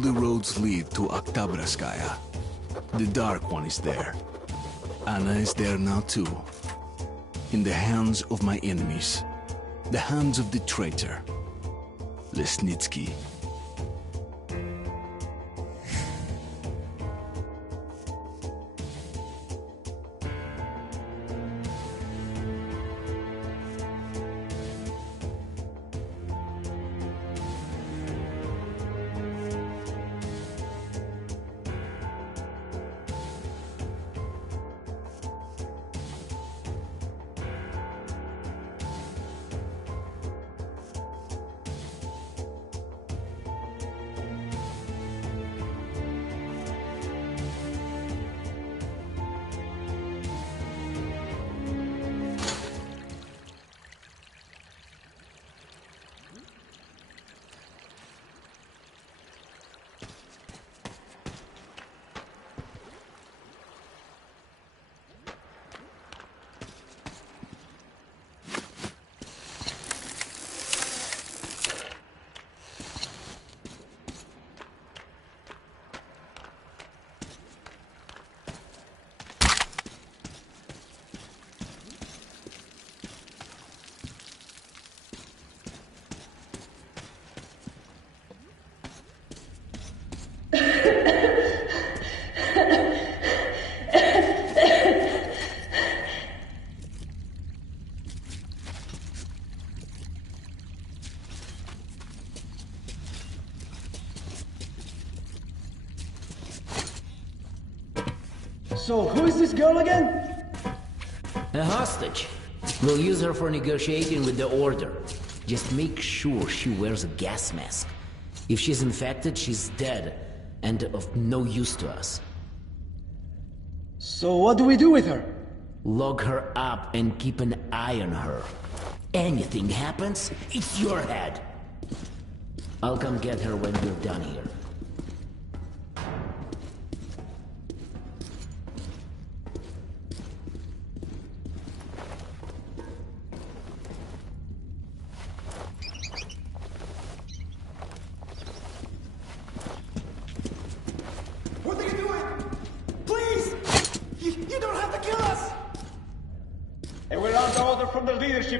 the roads lead to Oktabraskaya. The Dark One is there. Anna is there now too. In the hands of my enemies. The hands of the traitor. Lesnitsky. So, who is this girl again? A hostage. We'll use her for negotiating with the Order. Just make sure she wears a gas mask. If she's infected, she's dead, and of no use to us. So what do we do with her? Lock her up and keep an eye on her. Anything happens, it's your head. I'll come get her when we're done here.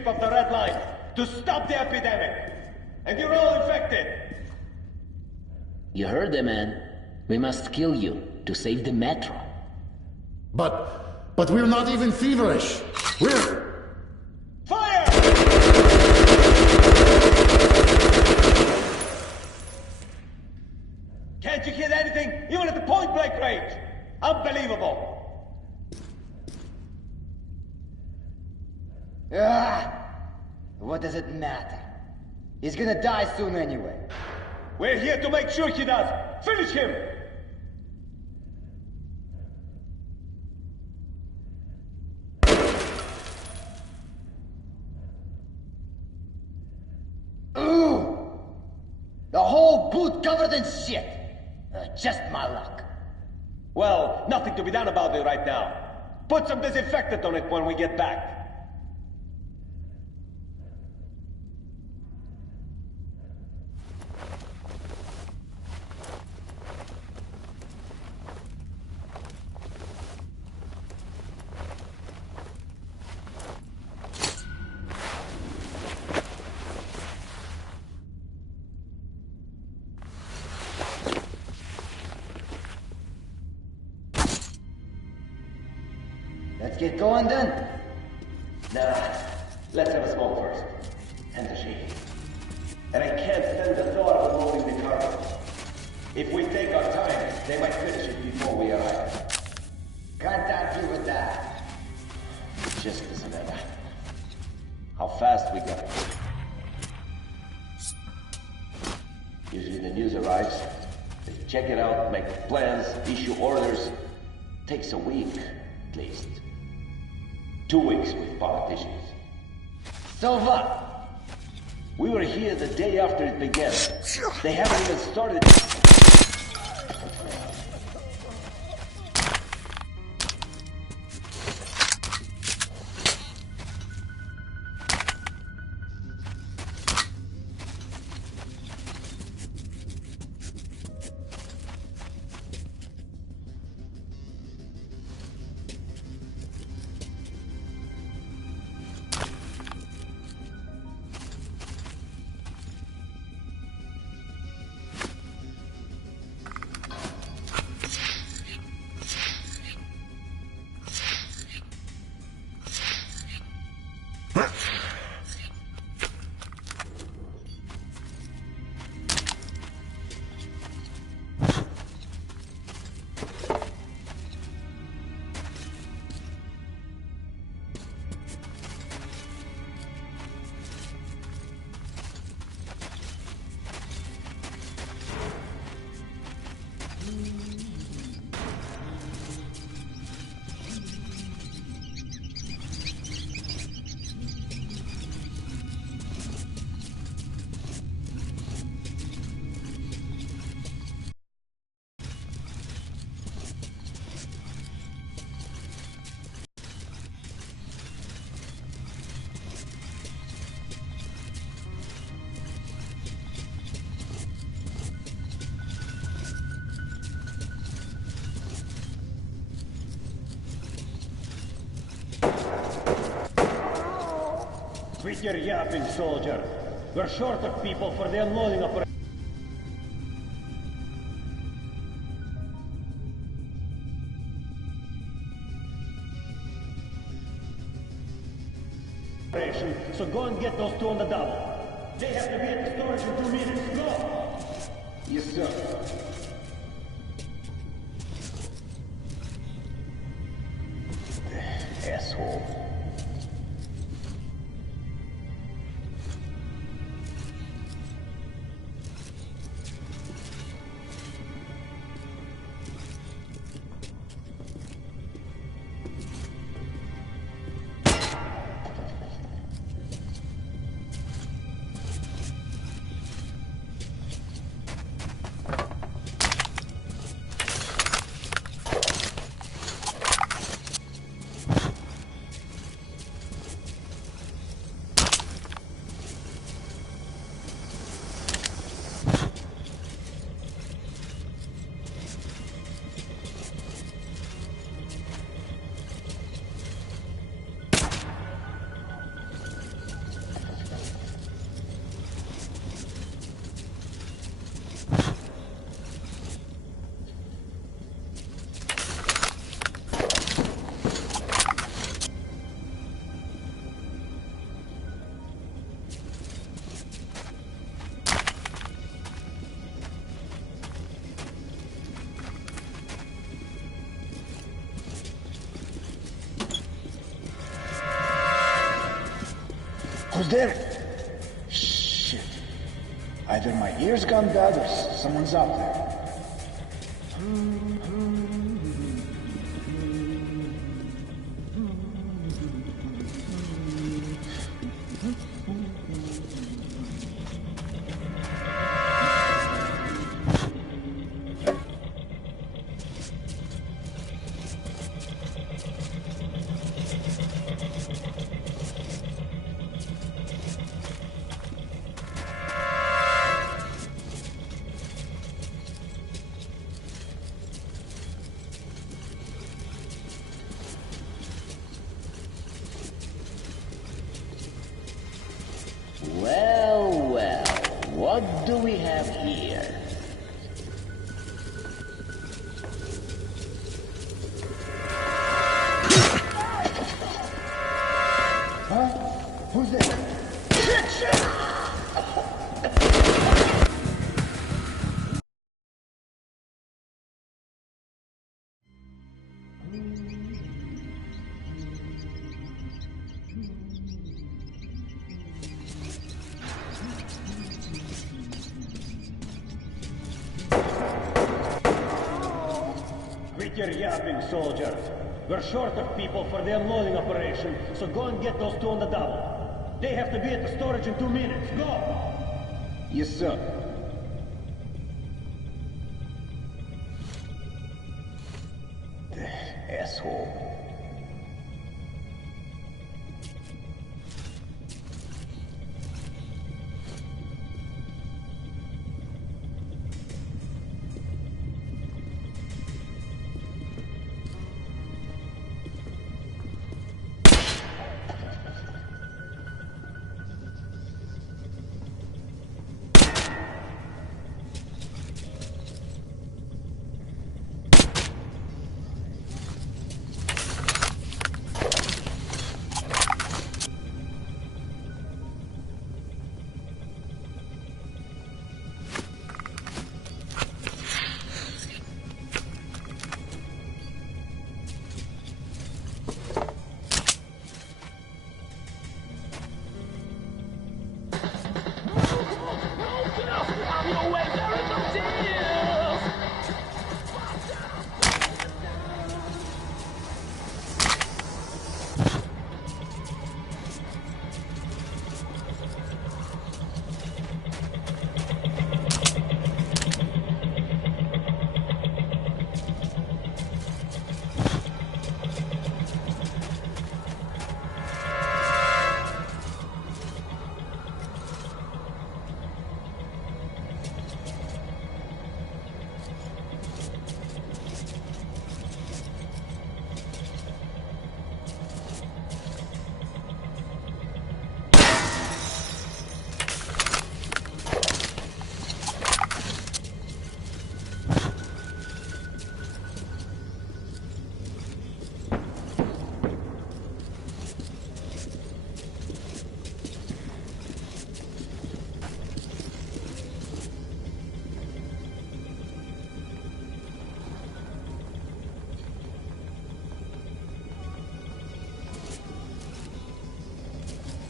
Of the Red Line to stop the epidemic, and you're all infected. You heard the man. We must kill you to save the metro. But we're not even feverish. We're... Fire! Can't you hear anything? Even at the point-blank range. Unbelievable. What does it matter? He's gonna die soon anyway. We're here to make sure he does. Finish him! Ooh! The whole boot covered in shit. Just my luck. Well, nothing to be done about it right now. Put some disinfectant on it when we get back. Let's get going then. Nah, let's have a smoke first. And a shake. And I can't stand the thought of loading the cargo. If we take our time, they might finish it before we arrive. Can't argue with that. Just doesn't matter. How fast we got. Usually the news arrives. They check it out, make plans, issue orders. Takes a week, at least. 2 weeks with politicians. So what? We were here the day after it began. They haven't even started. Quit your yapping, soldier. We're short of people for the unloading operation. So go and get those two on the double. They have to be at the storage in 2 minutes. Go! Yes, sir. Asshole. Who's there? Shit. Either my ears gone bad or someone's out there. Well, well, what do we have here? Huh? Who's there? Quit your yapping, soldier. We're short of people for the unloading operation, so go and get those two on the double. They have to be at the storage in 2 minutes. Go! Yes, sir. Asshole.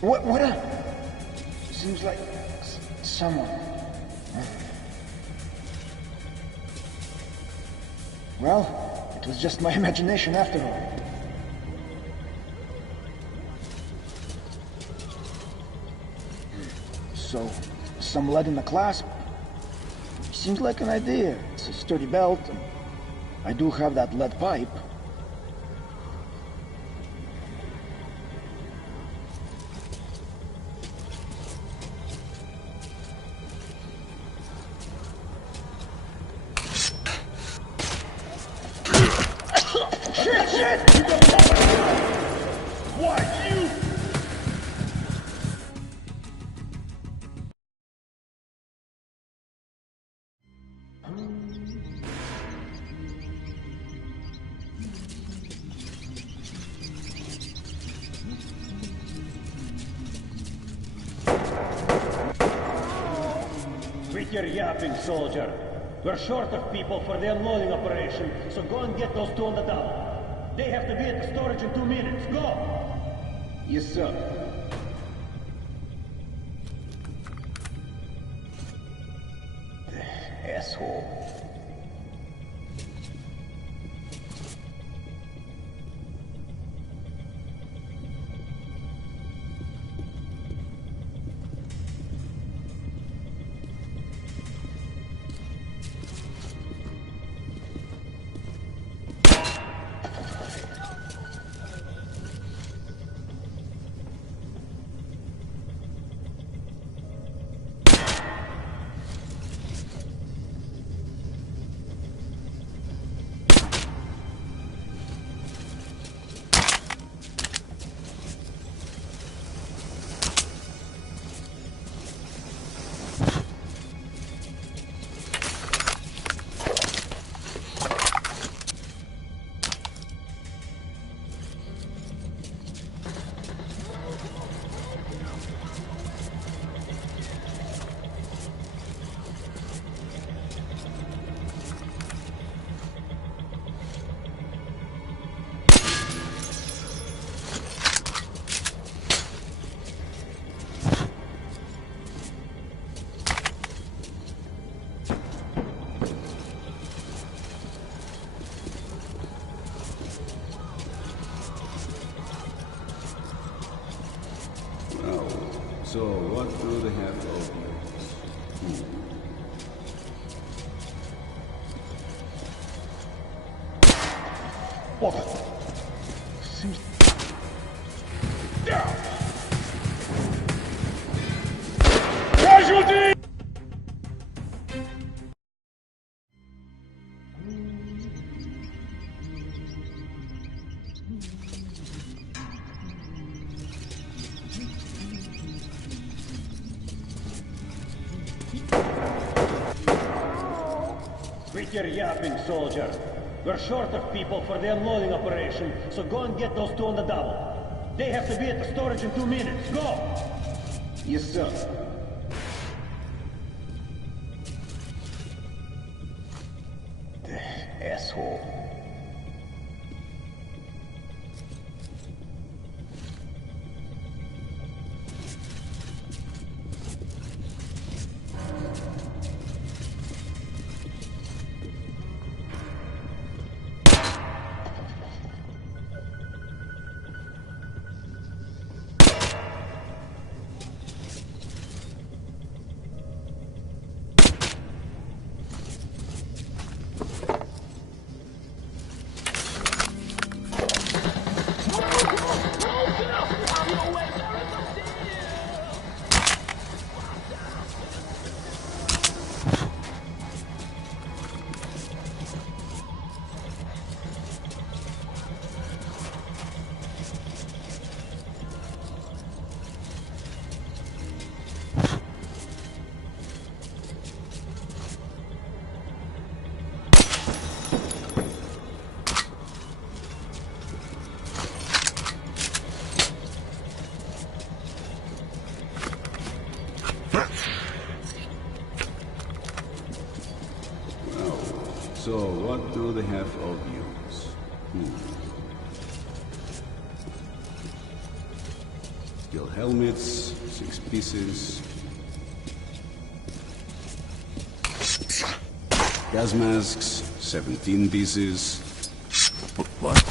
What seems like someone. Well, it was just my imagination after all. So, some lead in the clasp? Seems like an idea. It's a sturdy belt, and I do have that lead pipe. Shit! Why, you? Quit your yapping, soldier. We're short of people for the unloading operation, so go and get those two on the double. They have to be at the storage in 2 minutes. Go! Yes, sir. Asshole. So, what do they have of you? What? Seems... Casualty! Quit your yapping, soldier. We're short of people for the unloading operation, so go and get those two on the double. They have to be at the storage in 2 minutes. Go! Yes, sir. Asshole. So, what do they have of you? You'll helmets, 6 pieces. Gas masks, 17 pieces. What?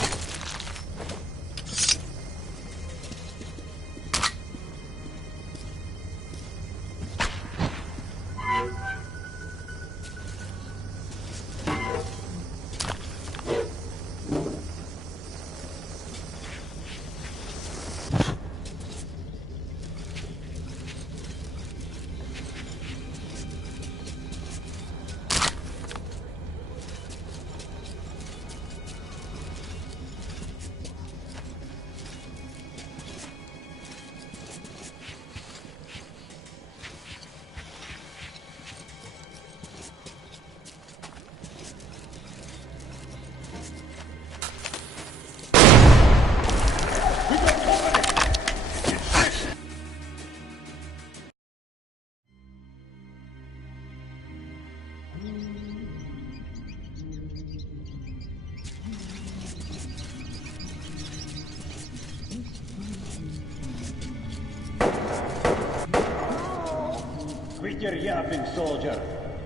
Quit your yapping, soldier.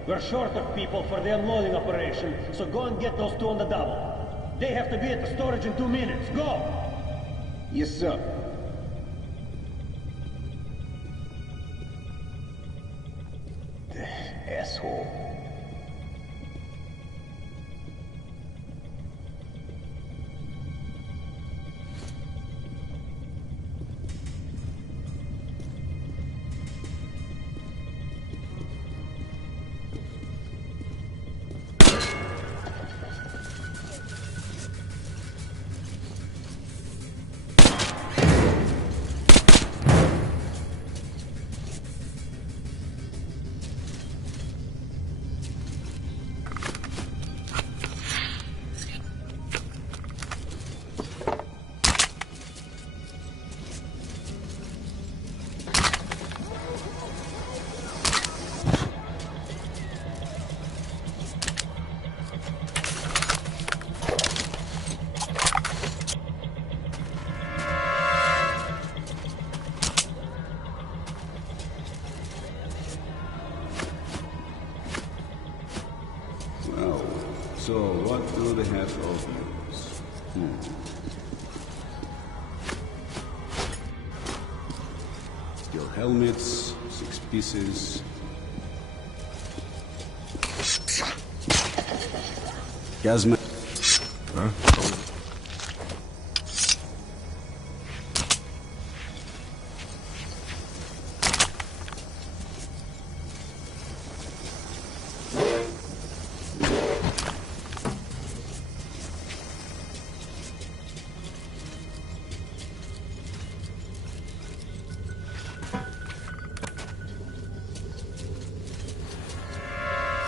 We're short of people for the unloading operation, so go and get those two on the double. They have to be at the storage in 2 minutes. Go! Yes, sir. Asshole. Well, so what do they have to offer us? Steel helmets, 6 pieces. Gas mask. Huh?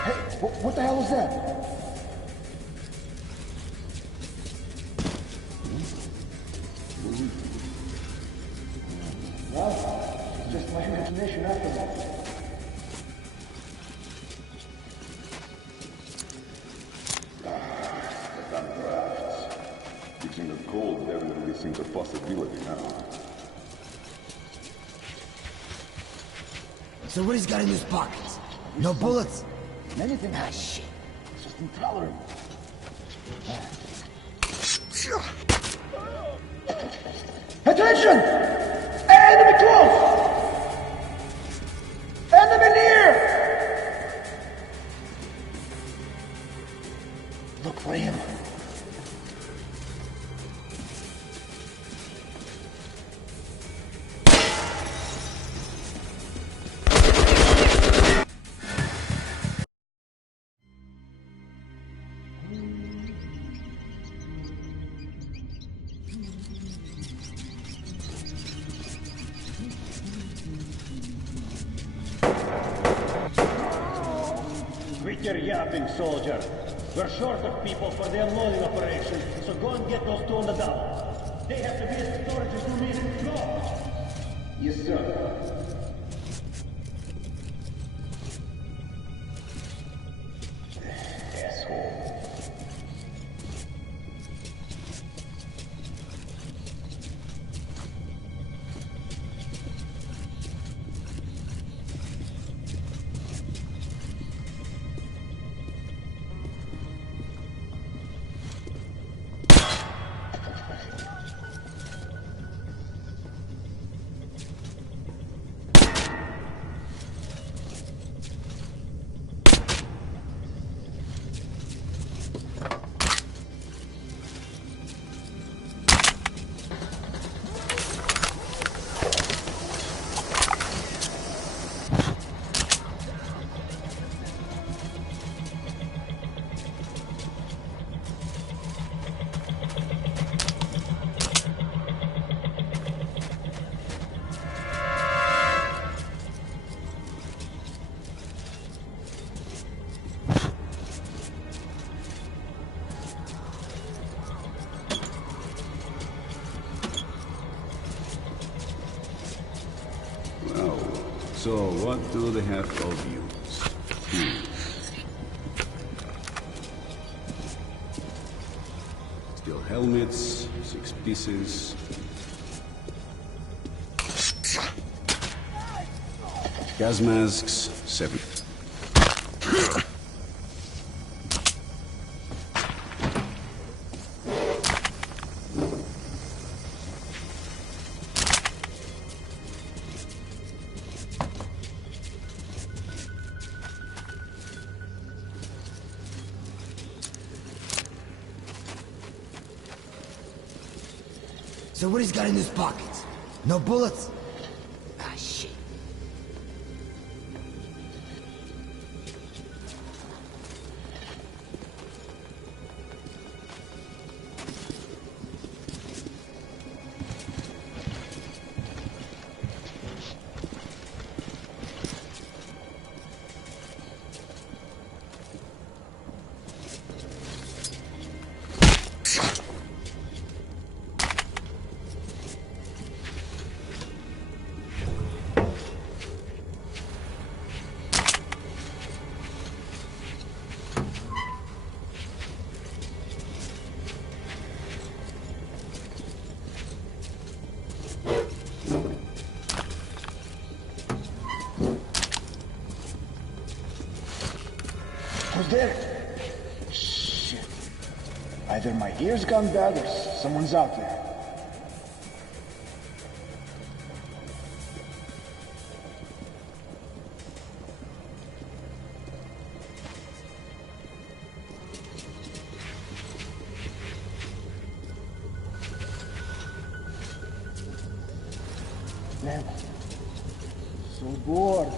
Hey, what the hell is that? Well, it's just my imagination after that. The gun drafts. Reaching the cold definitely seems a possibility now. So what he's got in his pockets? No bullets? Anything happens. Shit. It's just intolerable. Attention! Enemy close! Enemy near! Look for him. Quit your yapping, soldier. We're short of people for the unloading operation, so go and get those two on the double. They have to be at the storage in 2 minutes. Go! Yes, sir. Asshole. So, what do they have of you? Steel helmets, 6 pieces. Gas masks, 7. So what he's got in his pockets? No bullets? Ah, shit. Who's there? Shit. Either my ears gone bad or someone's out there. Man, so bored.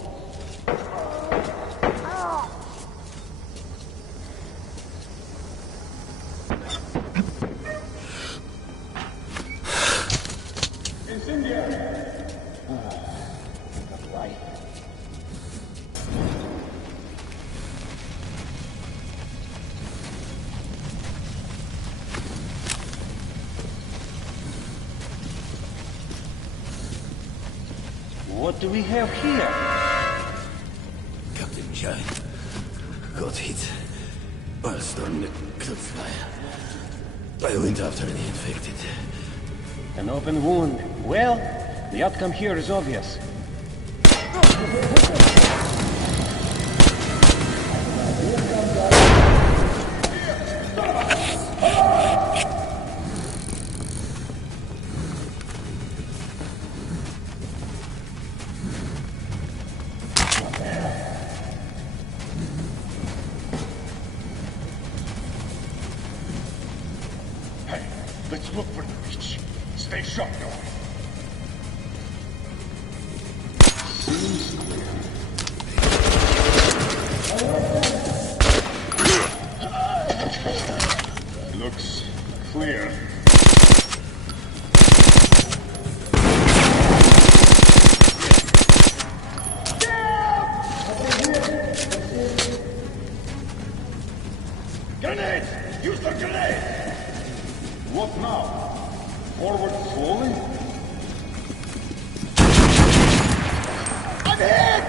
What do we have here? Captain Jai got hit while storming the cliffside. I went after the infected. An open wound. Well, the outcome here is obvious. Let's look for the beach. Stay sharp, though. Looks clear. Grenades! Use the grenade! What now? Forward slowly? I'm hit!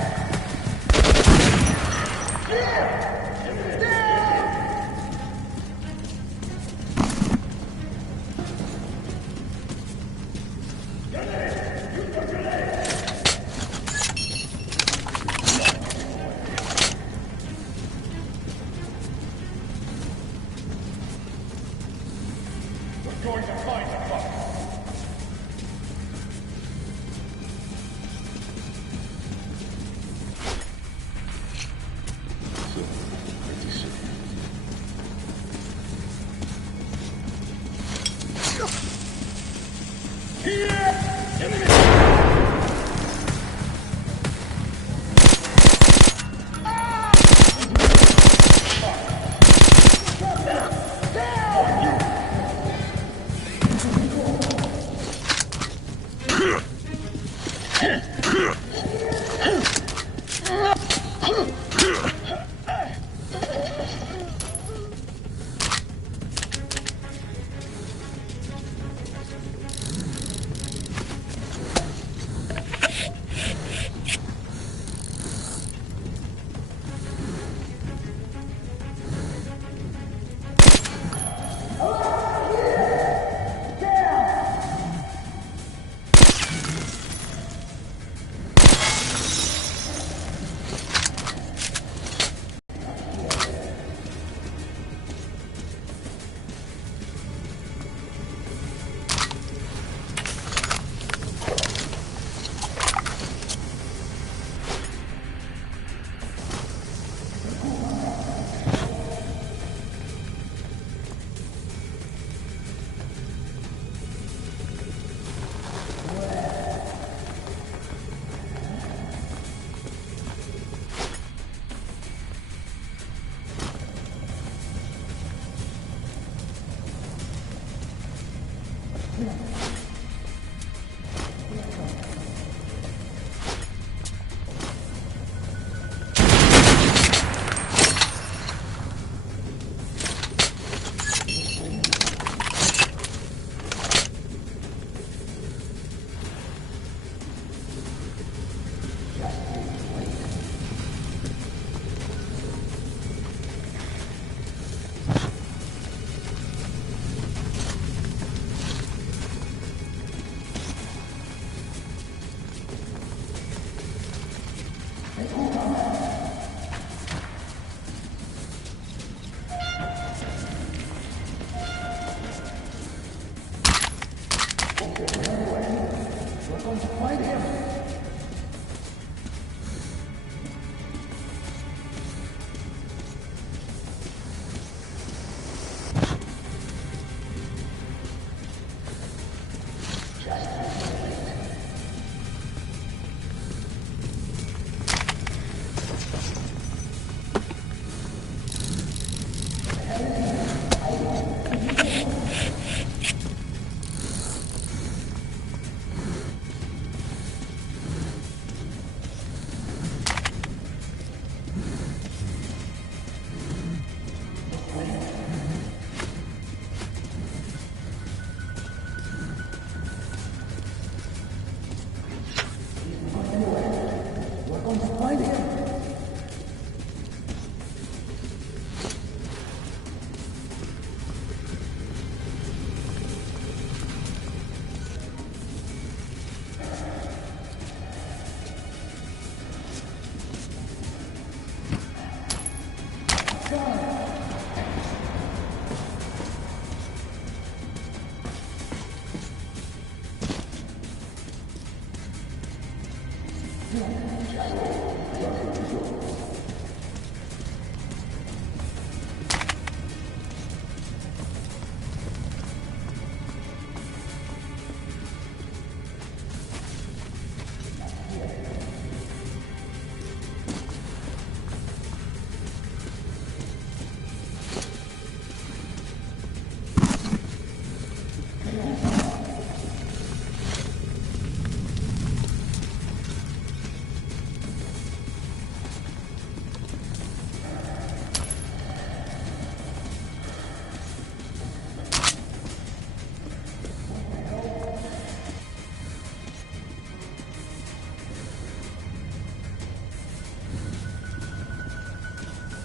find him.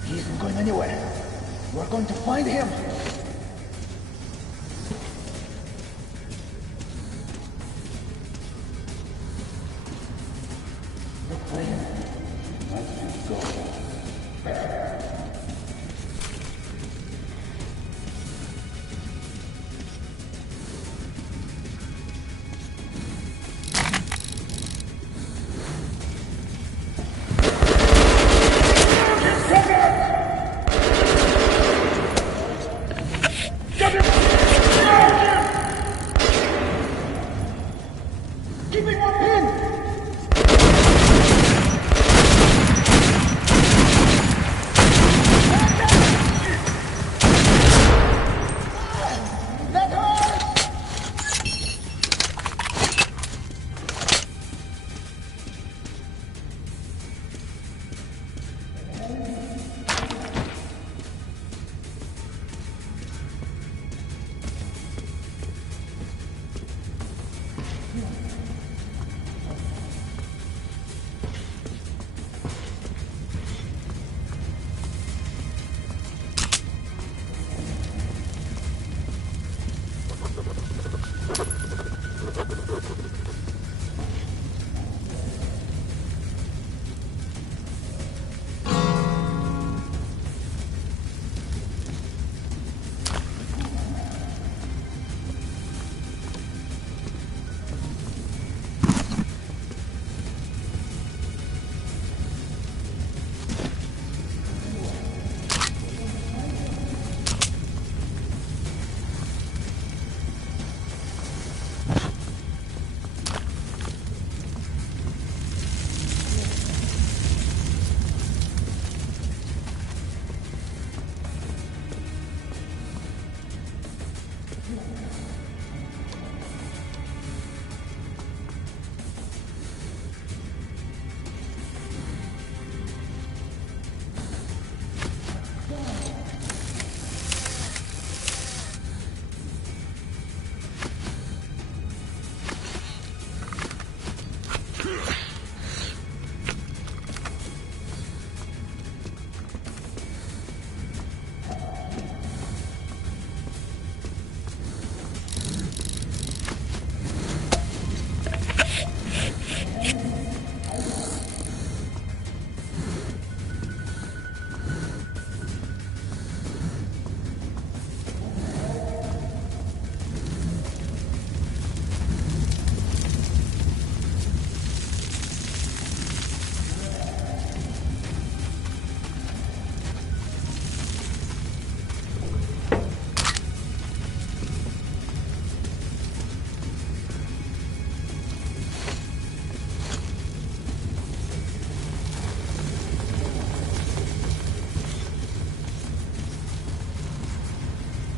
He isn't going anywhere. We're going to find him. Look for him. Let's go. Keep him up in! That hurts!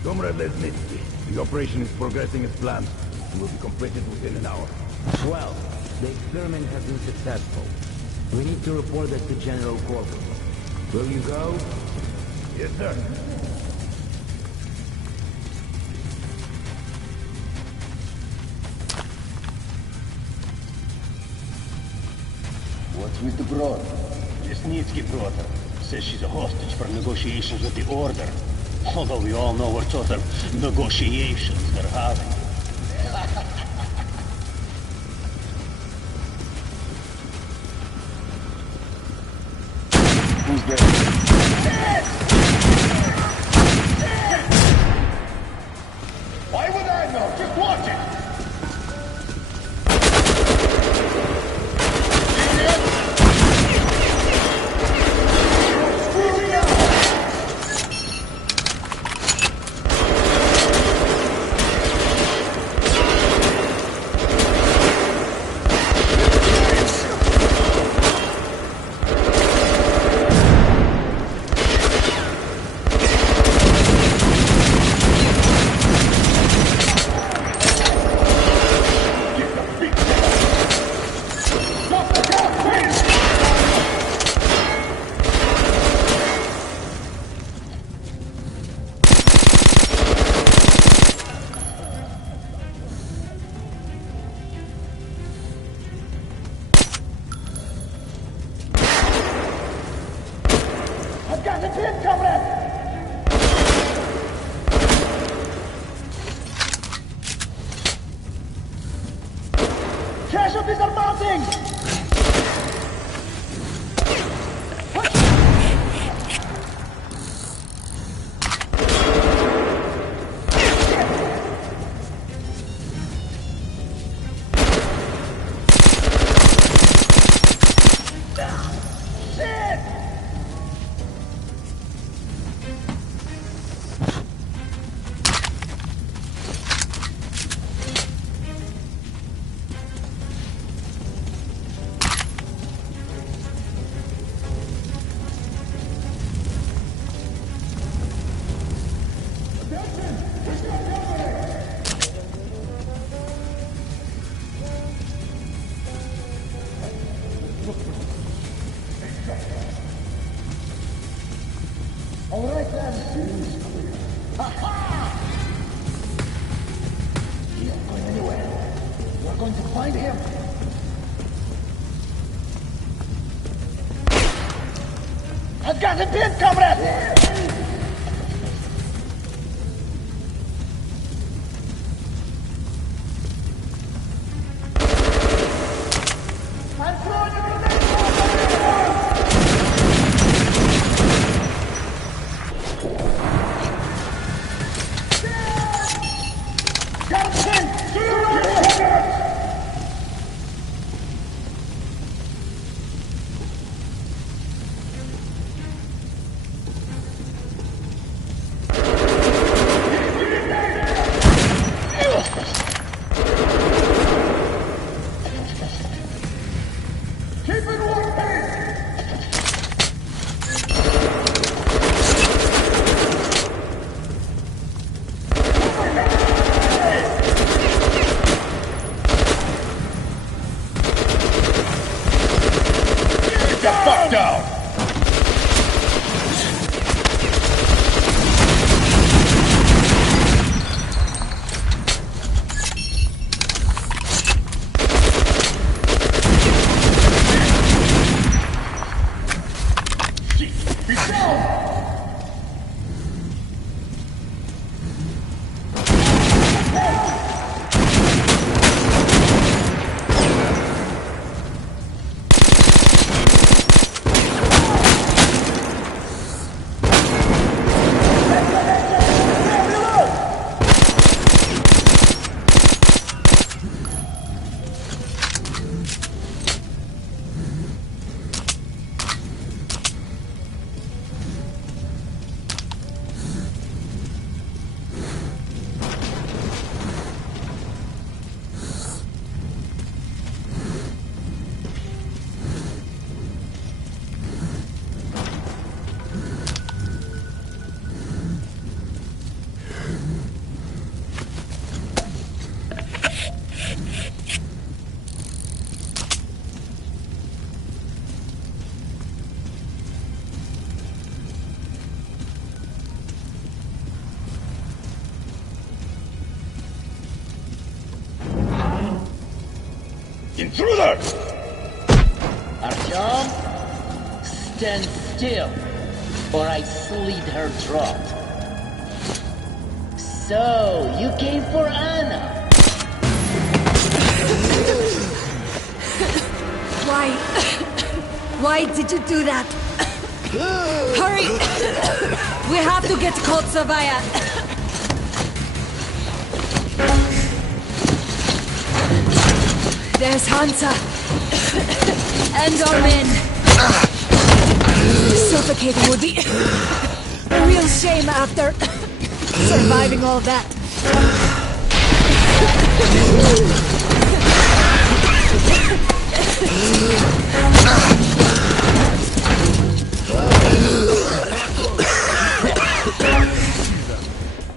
Comrade Lesnitsky, the operation is progressing as planned and will be completed within an hour. Well, the experiment has been successful. We need to report that to General Corporal. Will you go? Yes, sir. What's with the broad? Snitsky brought her. Says she's a hostage for negotiations with the Order. Although we all know what sort of negotiations they're having. Who's there? Why would I know? Just watch it! Casualties are mounting! All right then. Ha-ha! He isn't going anywhere. We're going to find him. I've got him pinned, comrade! I'm throwing a grenade! Intruder! Artyom, stand still, or I slit her throat. So, you came for Anna? Why? Why did you do that? Hurry! We have to get to Kotsavaya. There's Hansa. And our men. Suffocating would be a real shame after surviving all that.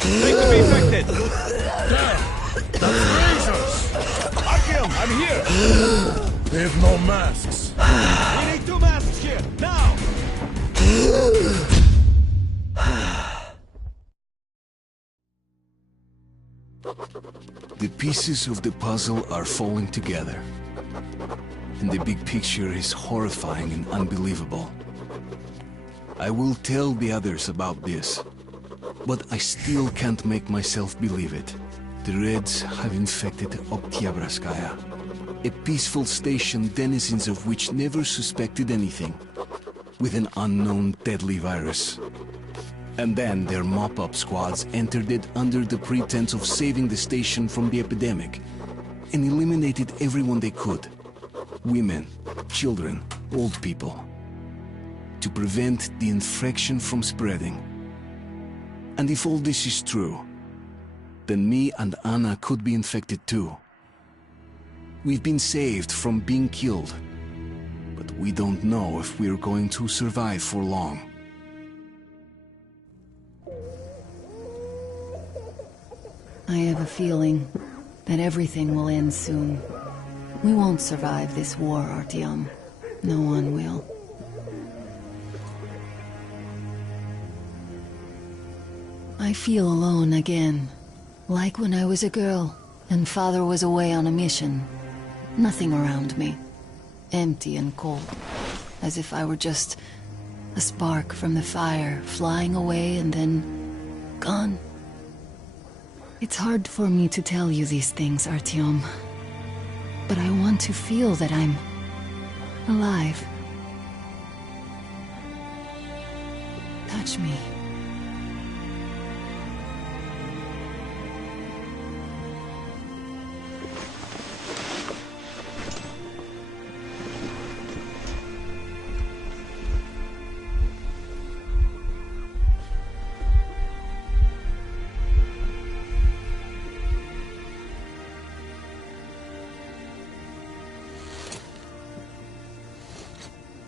Need to be infected! Damn! That's razors! Akim, I'm here! They have no masks. We need 2 masks here, now! The pieces of the puzzle are falling together. And the big picture is horrifying and unbelievable. I will tell the others about this, but I still can't make myself believe it. The Reds have infected Oktyabrskaya, a peaceful station denizens of which never suspected anything, with an unknown deadly virus. And then their mop-up squads entered it under the pretense of saving the station from the epidemic, and eliminated everyone they could. Women, children, old people, to prevent the infection from spreading. And if all this is true, then me and Anna could be infected too. We've been saved from being killed, but we don't know if we're going to survive for long. I have a feeling that everything will end soon. We won't survive this war, Artyom. No one will. I feel alone again. Like when I was a girl, and Father was away on a mission. Nothing around me. Empty and cold. As if I were just a spark from the fire, flying away and then gone. It's hard for me to tell you these things, Artyom. But I want to feel that I'm alive. Touch me.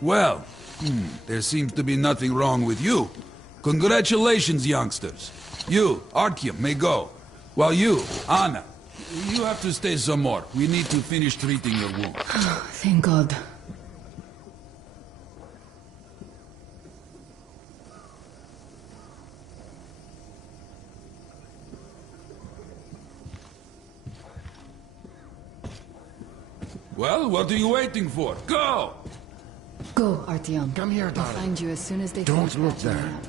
Well, there seems to be nothing wrong with you. Congratulations, youngsters. You, Artyom, may go. While you, Anna, you have to stay some more. We need to finish treating your wound. Thank God. Well, what are you waiting for? Go! Go, Artyom. Come here, I'll darling. find you as soon as they Don't finish look patching me there. up.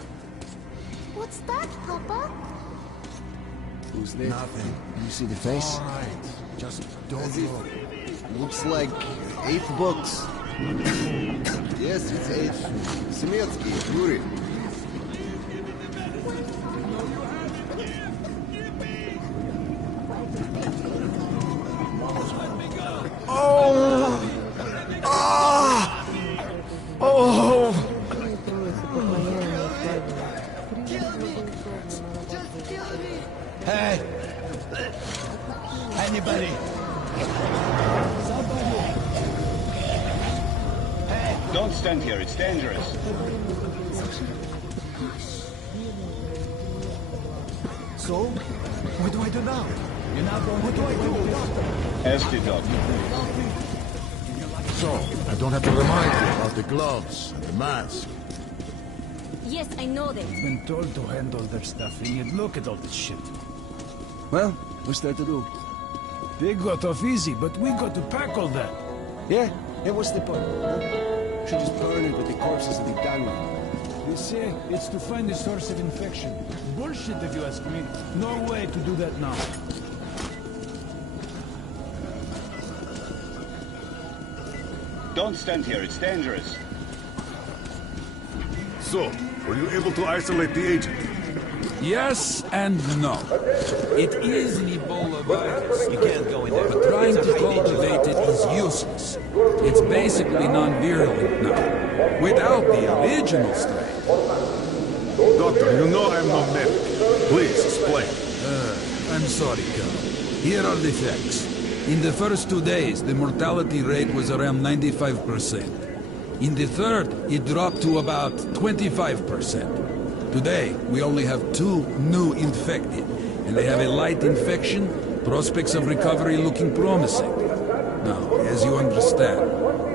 What's that, Papa? Who's there? Nothing. You see the face? All right. Just don't look. Looks like 8 books. Yes, it's 8. Semetsky, Yuri. Oh! Ah! Oh! Hey! Anybody? Don't stand here, it's dangerous. So? What do I do now? You're not going to do it. Ask the doctor. So, I don't have to remind you about the gloves and the mask. Yes, I know that. Been told to handle their stuff, and yet look at all this shit. Well, what's there to do? They got off easy, but we got to pack all that. Yeah, and what's the point? Huh? Should just burn burning with the corpses of the Dalu. They say it's to find the source of infection. Bullshit if you ask me. No way to do that now. Don't stand here, it's dangerous. So, were you able to isolate the agent? Yes and no. It is an Ebola virus. You can't go in there. But trying to cultivate it is useless. It's basically non-virulent now. Without the original strain. Doctor, you know I'm no medic. Please, explain. I'm sorry, Colonel. Here are the facts. In the first 2 days, the mortality rate was around 95%. In the third, it dropped to about 25%. Today, we only have 2 new infected, and they have a light infection, prospects of recovery looking promising. Now, as you understand,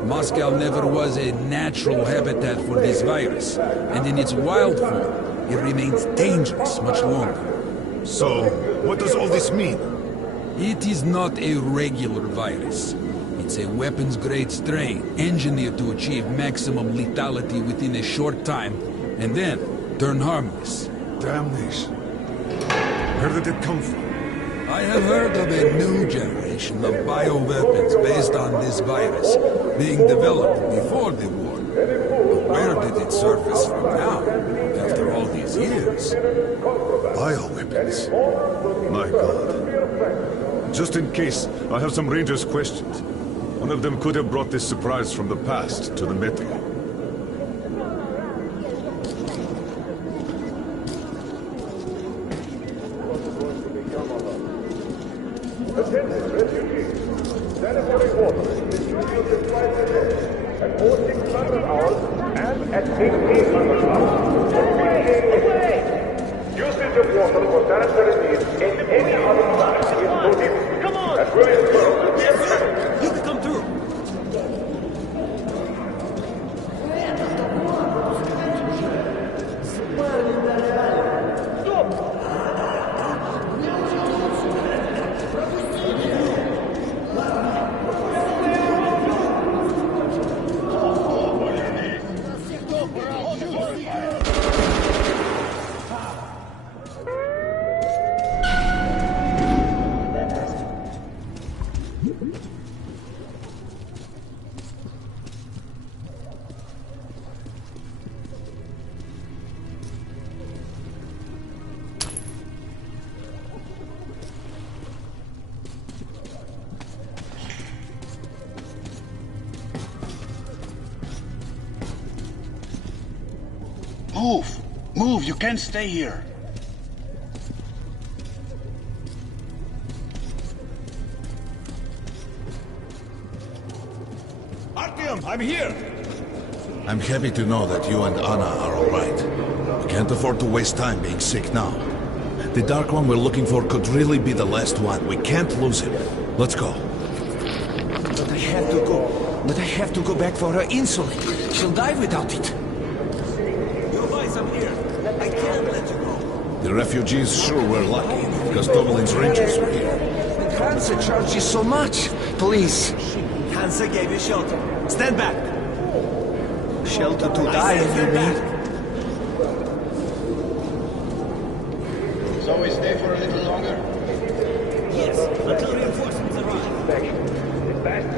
Moscow never was a natural habitat for this virus, and in its wild form, it remains dangerous much longer. So, what does all this mean? It is not a regular virus. It's a weapons-grade strain, engineered to achieve maximum lethality within a short time, and then turn harmless. Damnation. Where did it come from? I have heard of a new generation of bioweapons based on this virus being developed before the war. But where did it surface from now, after all these years? Bioweapons? My God. Just in case, I have some Rangers' questions. One of them could have brought this surprise from the past to the Metro. Attention refugees. Sanitary water is distributed twice a day at 0600 hours and at 1800 hours. Usage of water for sanitary needs in any other class is prohibited. Come on! And will incur yes, you can come through. Move! Move! You can't stay here! Artyom, I'm here! I'm happy to know that you and Anna are all right. We can't afford to waste time being sick now. The Dark One we're looking for could really be the last one. We can't lose him. Let's go. But I have to go. But I have to go back for her insulin. She'll die without it. You boys, I'm here. I can't let you go. The refugees sure were lucky, because Tomelin's Rangers were here. And Hansa charges so much. Please. Hansa gave you shelter. Stand back. Shelter to die if you mean. So we stay for a little longer? Yes, until reinforcements arrive.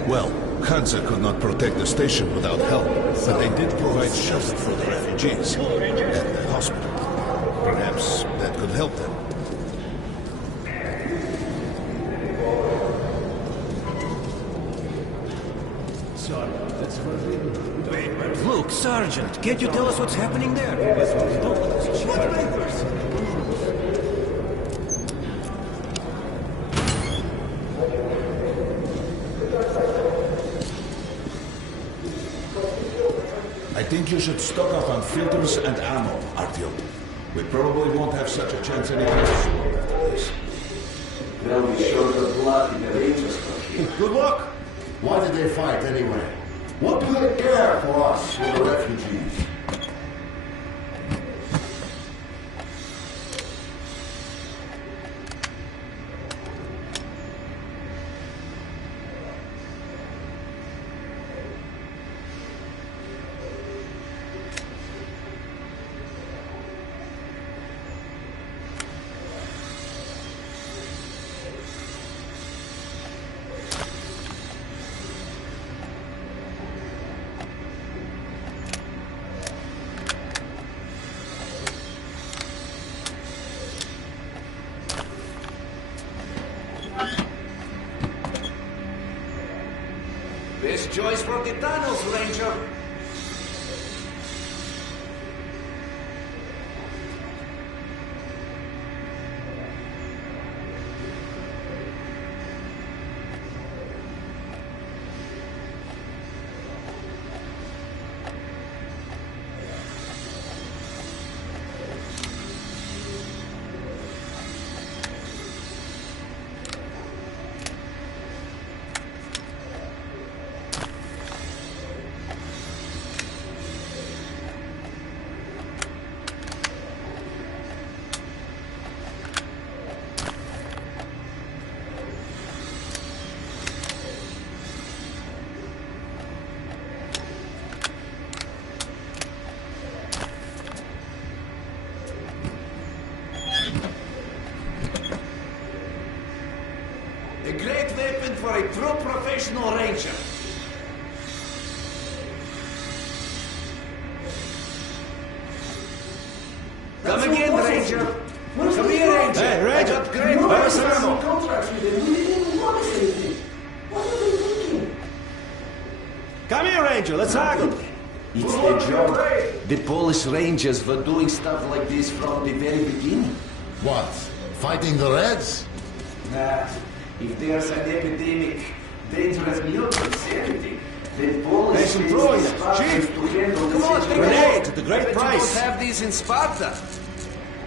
Well, Hansa could not protect the station without help, but they did provide shelter for the refugees at the hospital. Perhaps that could help them. Look, Sergeant, can't you tell us what's happening there? Don't let us shoot our papers. I think you should stock up on filters and ammo, Artyom. We probably won't have such a chance anytime soon after this. They'll be short of blood if the Rangers come here. Good luck! Why did they fight anyway? What do they care for us, for the refugees? First choice for the tunnels, Ranger. A great weapon for a true professional ranger. Come again, Ranger. Come here, Ranger. Hey, Ranger. I got great ammo. Contracts with them. We didn't even promise anything. What are they thinking? Come here, Ranger. Let's haggle. It's their job. The Polish Rangers were doing stuff like this from the very beginning. What? Fighting the Reds? Nah. If there's an epidemic, dangerous mutants, anything, then Polish... There's some throwing it. Chief! Come on, take grenades at the great price. You don't have these in Sparta.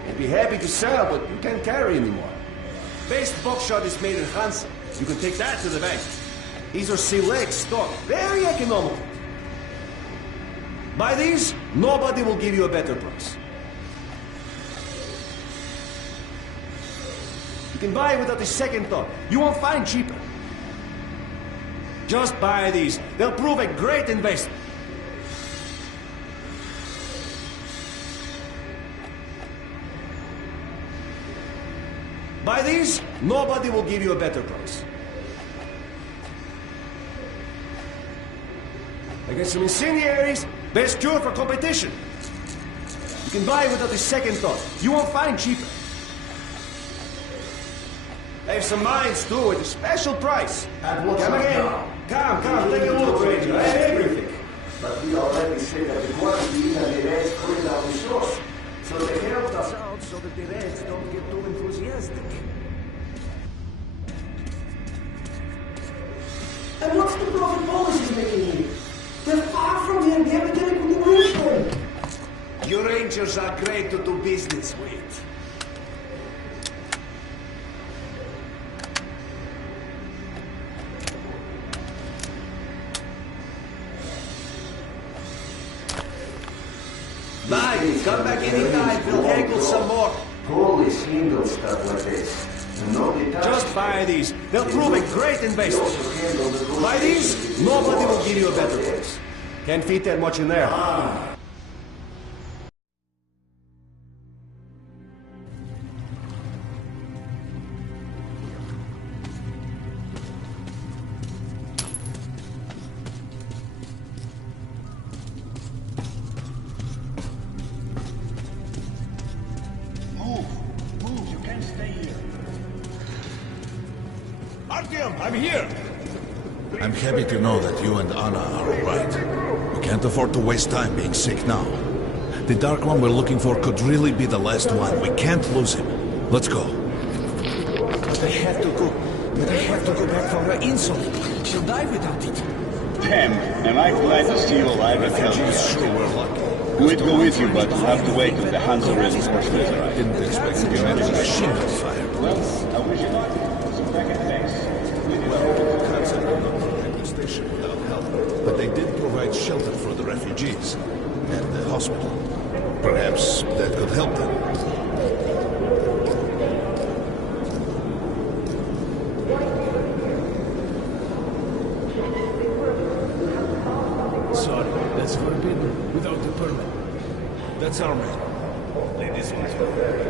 I'd be happy to sell, but you can't carry anymore. Best buckshot is made in Hansa. You can take that to the bank. These are select stock, very economical. Buy these, nobody will give you a better price. You can buy without a second thought. You won't find cheaper. Just buy these. They'll prove a great investment. Buy these, nobody will give you a better price. I got some incendiaries, best cure for competition. You can buy without a second thought. You won't find cheaper. I have some mines too at a special price. And what's Come up again. now? Come, take a look, Ranger. I have everything. But we already said that the quantity and the Reds cleared out the source. So they helped us out so that the Reds don't get too enthusiastic. And what's the profit policies making here? They're far from here. The epidemic will reach them. You Rangers are great to do business with. Bye. Come back anytime. We'll haggle some more. Police handle stuff like this. Just buy these. They'll prove a great investment. Buy these, nobody will give you a better price. Can't fit that much in there. Move, you can't stay here. Artyom, I'm here! I'm happy to know that you and Anna are all right. We can't afford to waste time being sick now. The Dark One we're looking for could really be the last one. We can't lose him. Let's go. But I have to go. Back for her insulin. She'll die without it. Damn, am I glad to see you alive and healthy. Sure, we're lucky. We'd go with you, but we'll have to wait till the Hansa reinforcements arrive. Didn't expect to imagine machine gun fire. Well, I wish you luck. Some back and thanks. Hansa could not protect the station without help, but they did provide shelter for the refugees and the hospital. Perhaps that could help them. Sorry, that's forbidden without a permit. That's our man. Ladies one's permit.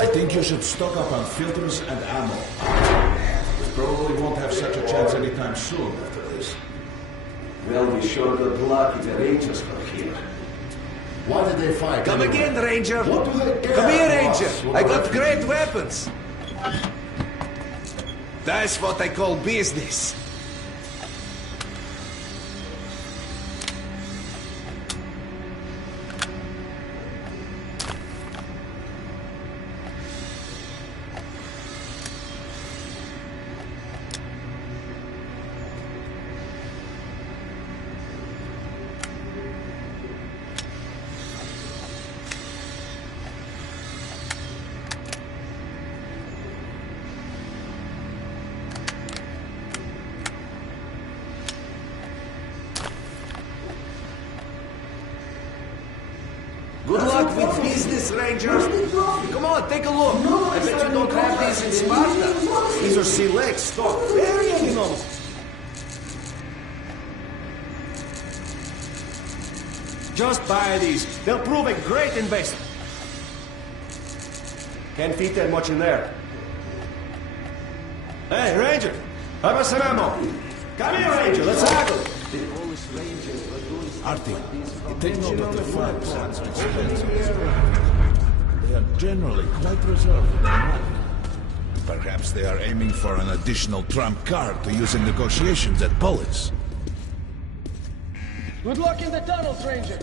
I think you should stock up on filters and ammo. We probably won't have such a chance anytime soon after this. Well, we sure got lucky the Rangers were here. Why did they fight? Come anyway? again, Ranger. What do they care Come here, about Ranger. us? I got great weapons. That's what I call business. Good luck with business, Rangers. Come on, take a look. I bet you don't have these in Sparta. These are select stock, very economical. Just buy these. They'll prove a great investment. Can't fit that much in there. Hey, Ranger, have us some ammo. Come here, Ranger, let's haggle. Artie, take note of the firearms and expenses. They are generally quite reserved with their money. Perhaps they are aiming for an additional trump card to use in negotiations at Polis. Good luck in the tunnels, Ranger.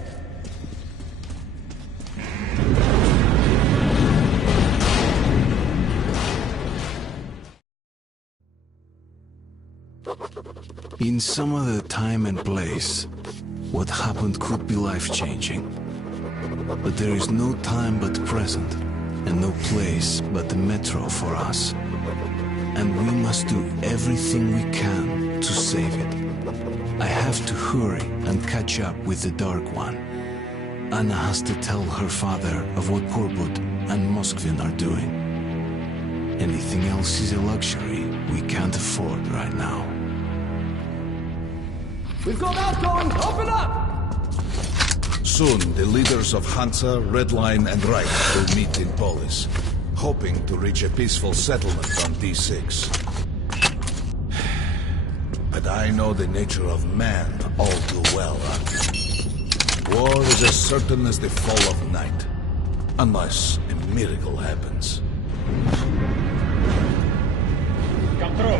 In some other time and place, what happened could be life-changing. But there is no time but present, and no place but the metro for us. And we must do everything we can to save it. I have to hurry and catch up with the Dark One. Anna has to tell her father of what Korbut and Moskvin are doing. Anything else is a luxury we can't afford right now. We've got outgoing! Open up! Soon, the leaders of Hansa, Red Line, and Reich will meet in Polis, hoping to reach a peaceful settlement on D6. But I know the nature of man all too well. War is as certain as the fall of night, unless a miracle happens. Come through.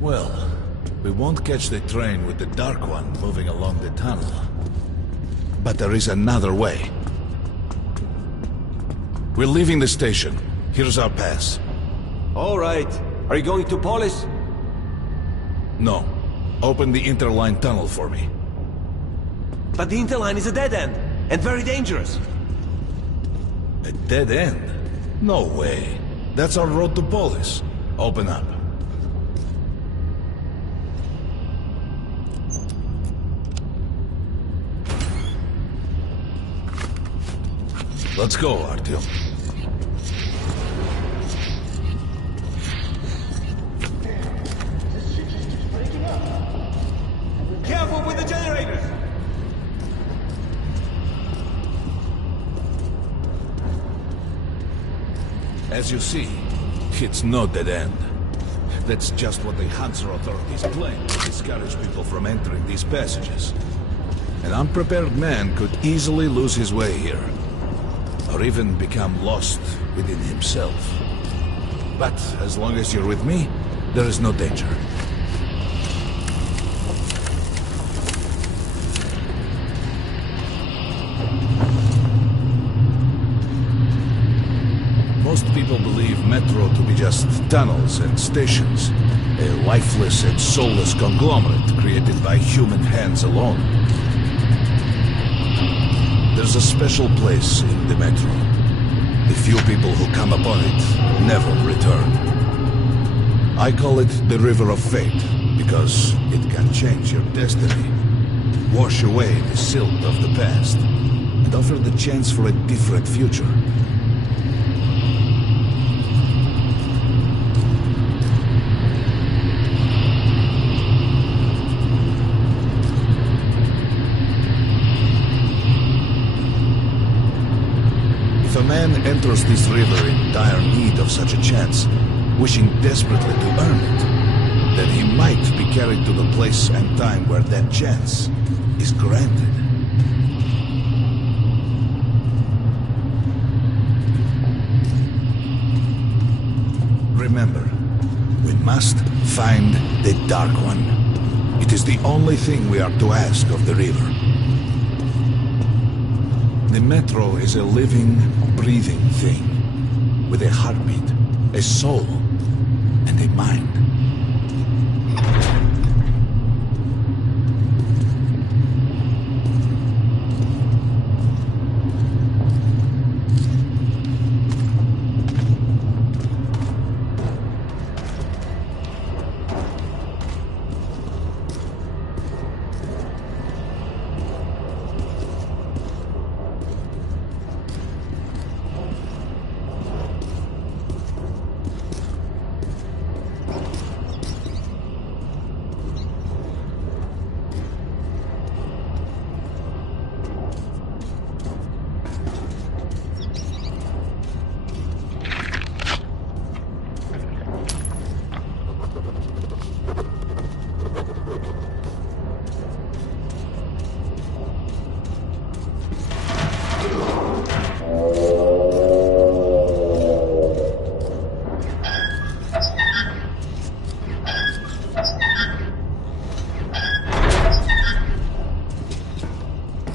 Well, we won't catch the train with the Dark One moving along the tunnel. But there is another way. We're leaving the station. Here's our pass. All right. Are you going to Polis? No. Open the Interline tunnel for me. But the Interline is a dead end, and very dangerous. A dead end? No way. That's our road to Polis. Open up. Let's go, Artyom. Careful with the generators! As you see, it's no dead end. That's just what the Hansa authorities claim to discourage people from entering these passages. An unprepared man could easily lose his way here, or even become lost within himself. But as long as you're with me, there is no danger. Most people believe metro to be just tunnels and stations, a lifeless and soulless conglomerate created by human hands alone. There's a special place in the metro. The few people who come upon it never return. I call it the River of Fate, because it can change your destiny, wash away the silt of the past, and offer the chance for a different future. If a man enters this river in dire need of such a chance, wishing desperately to earn it, that he might be carried to the place and time where that chance is granted. Remember, we must find the Dark One. It is the only thing we are to ask of the river. The Metro is a living, breathing thing, with a heartbeat, a soul, and a mind.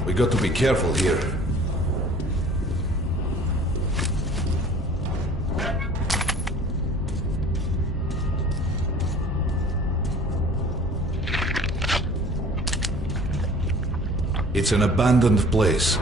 We got to be careful here. It's an abandoned place.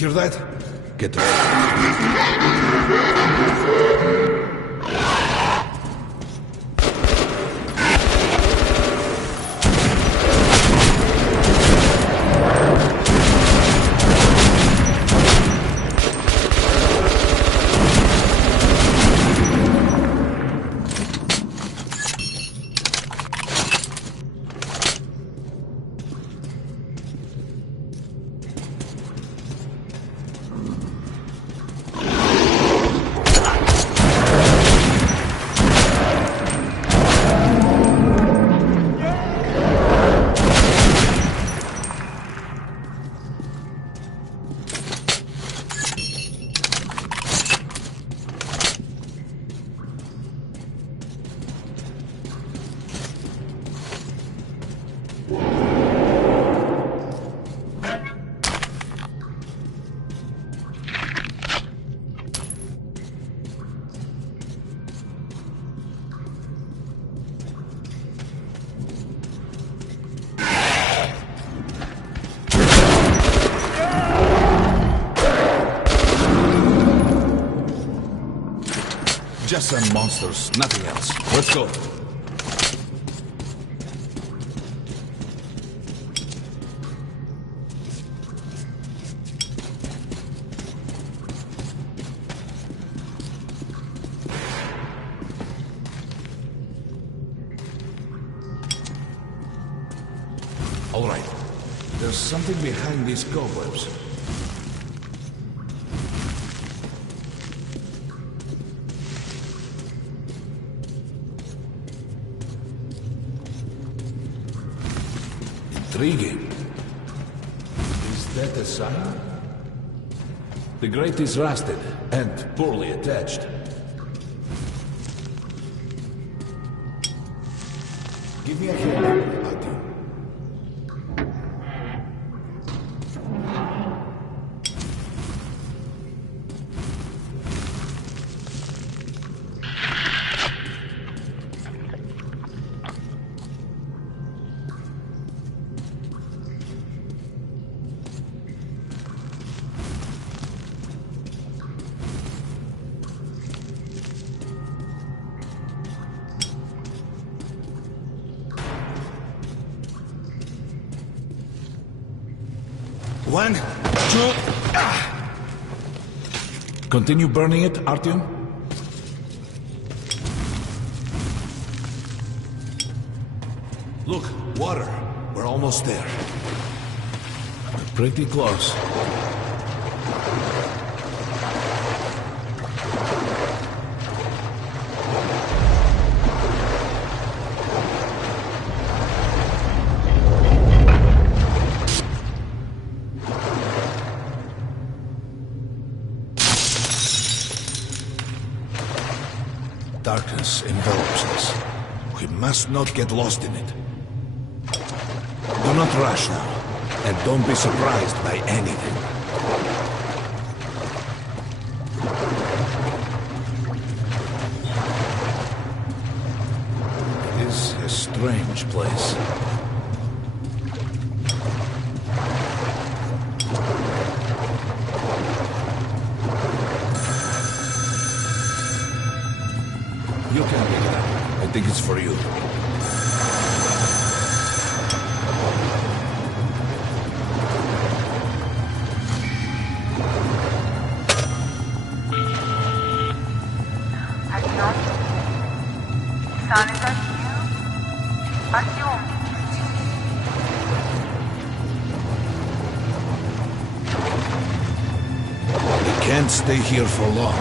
Hear that? Get ready. Just some monsters, nothing else. Let's go. All right. There's something behind these cobwebs. Intriguing. Is that a sign? The grate is rusted and poorly attached. me a hand. One, two... Continue burning it, Artyom? Look, water. We're almost there. Pretty close. Darkness envelops us. We must not get lost in it. Do not rush now, and don't be surprised by anything. It is a strange place. You can pick it up. I think it's for you. We can't stay here for long.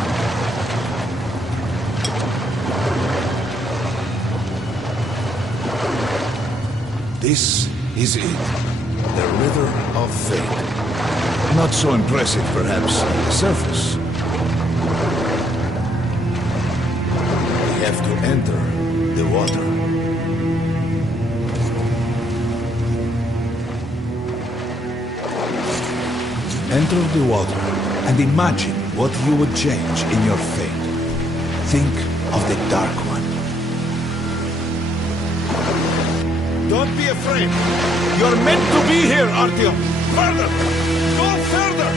This is it. The River of Fate. Not so impressive, perhaps, on the surface. We have to enter the water. Enter the water and imagine what you would change in your fate. Think of the Dark One. Don't be afraid. You're meant to be here, Artyom. Further! Go further!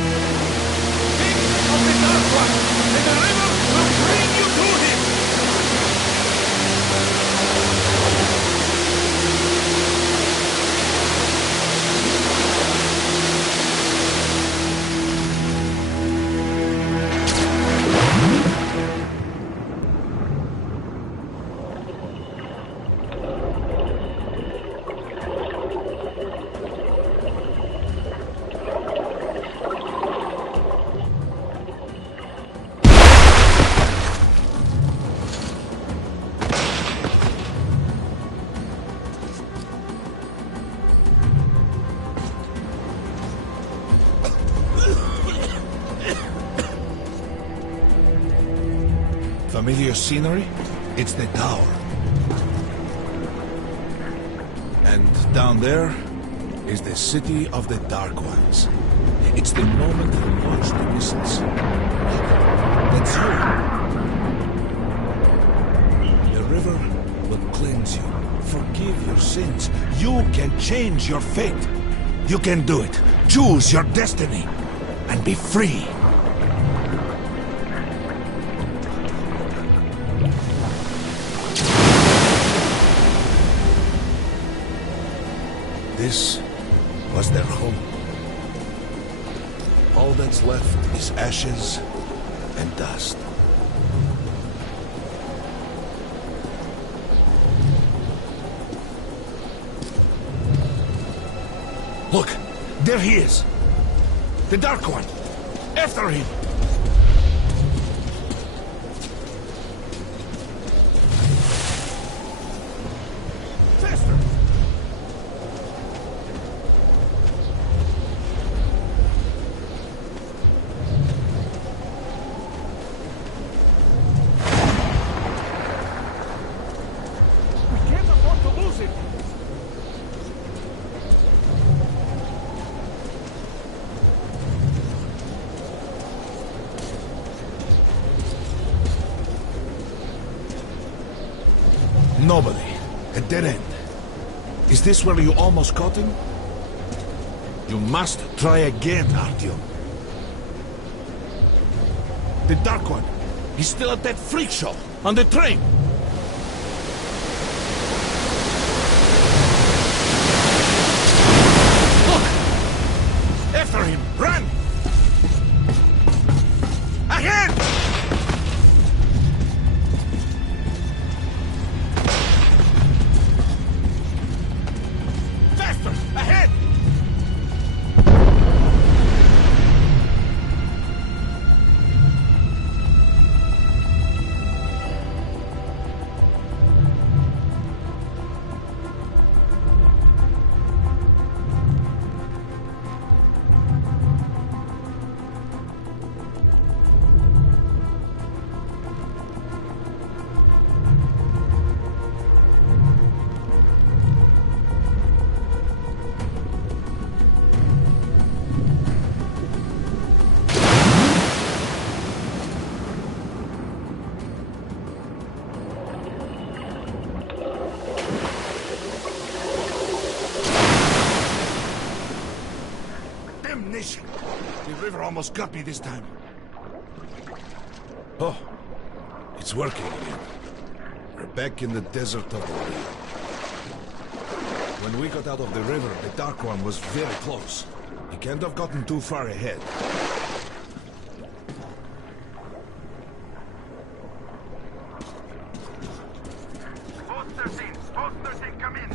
Think of the Dark One, and the river will bring you to him! Familiar scenery? It's the tower. And down there is the city of the Dark Ones. It's the moment you launch the missiles. That's you. The river will cleanse you, forgive your sins. You can change your fate. You can do it. Choose your destiny and be free. This was their home. All that's left is ashes and dust. Look, there he is. The Dark One. After him. Faster! We can't afford to lose it! Nobody. A dead end. Is this where you almost caught him? You must try again, Artyom. The Dark One. He's still at that freak show. On the train. Look! After him! Run! Ahead! Faster! Ahead! Damnation! The river almost got me this time. Oh, it's working again. We're back in the desert of the Rio. When we got out of the river, the Dark One was very close. He can't have gotten too far ahead. Post 13, come in.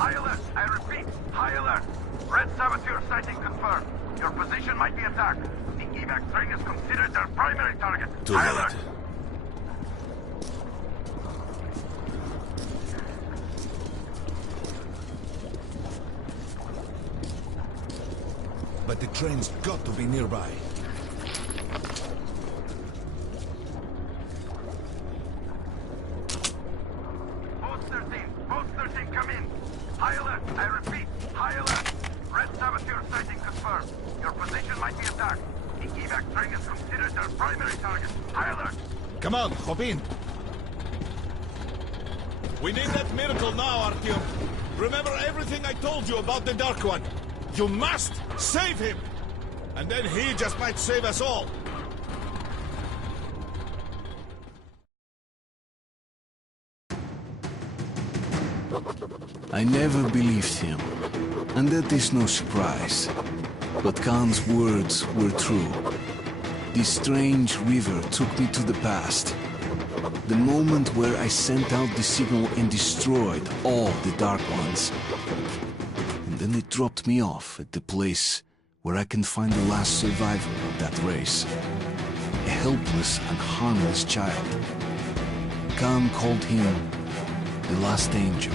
High alert, I repeat, high alert. Red saboteur sighting confirmed. Your position might be attacked. The evac train is considered their primary target. Too high late. alert. But the train's got to be nearby. Post 13, come in. High alert, I repeat, high alert. Red saboteur sighting confirmed. Your position might be attacked. The evac train is considered their primary target. High alert. Come on, hop in. We need that miracle now, Artyom. Remember everything I told you about the Dark One. You must save him! And then he just might save us all. I never believed him, and that is no surprise. But Khan's words were true. This strange river took me to the past. The moment where I sent out the signal and destroyed all the Dark Ones. And then it dropped me off at the place where I can find the last survivor of that race. A helpless and harmless child. Khan called him the last angel.